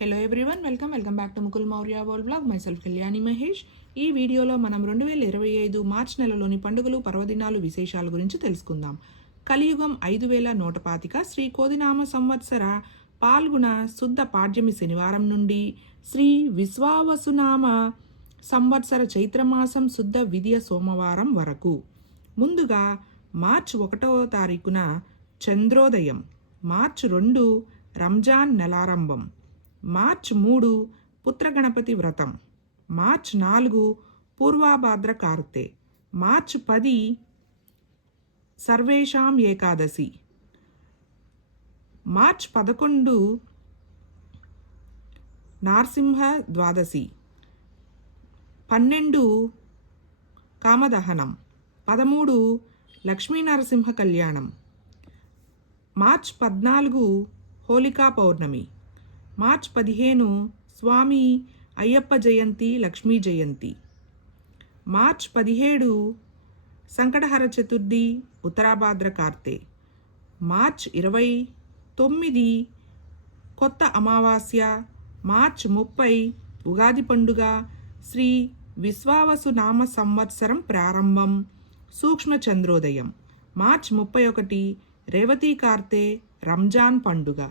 Hello everyone welcome welcome back to Mukul Maurya world blog myself Kalyani Mahesh ఈ వీడియోలో మనం రెండు వేల ఇరవై ఐదు మార్చ్ నెలలోని పండుగలు పర్వదినాలు విశేషాల గురించి తెలుసుకుందాం. కలియుగం ఐదు వేల నూట పాతిక శ్రీ కోదినామ సంవత్సర పాల్గొన శుద్ధ పాడ్యమి శనివారం నుండి శ్రీ విశ్వావసునామ సంవత్సర చైత్రమాసం శుద్ధ విద్య సోమవారం వరకు. ముందుగా మార్చ్ ఒకటవ తారీఖున చంద్రోదయం మార్చ్ రెండు రంజాన్ నెలారంభం. మార్చ్ మూడు పుత్రగణపతి వ్రతం. మార్చ్ నాలుగు పూర్వాభాద్ర కార్తె. మార్చ్ పది సర్వేషాం ఏకాదశి. మార్చ్ పదకొండు నారసింహ ద్వాదశి. పన్నెండు కామదహనం. పదమూడు లక్ష్మీనరసింహ కళ్యాణం. మార్చ్ పద్నాలుగు హోలికా పౌర్ణమి. మార్చ్ పదిహేను స్వామి అయ్యప్ప జయంతి లక్ష్మీ జయంతి. మార్చ్ పదిహేడు సంకటహర చతుర్థి ఉత్తరాభాద్ర కార్తె. మార్చ్ ఇరవై తొమ్మిది కొత్త అమావాస్య. మార్చ్ ముప్పై ఉగాది పండుగ. శ్రీ విశ్వావసు నామ సంవత్సరం ప్రారంభం. సూక్ష్మ చంద్రోదయం. మార్చ్ ముప్పై ఒకటి రేవతీ కార్తె రంజాన్ పండుగ.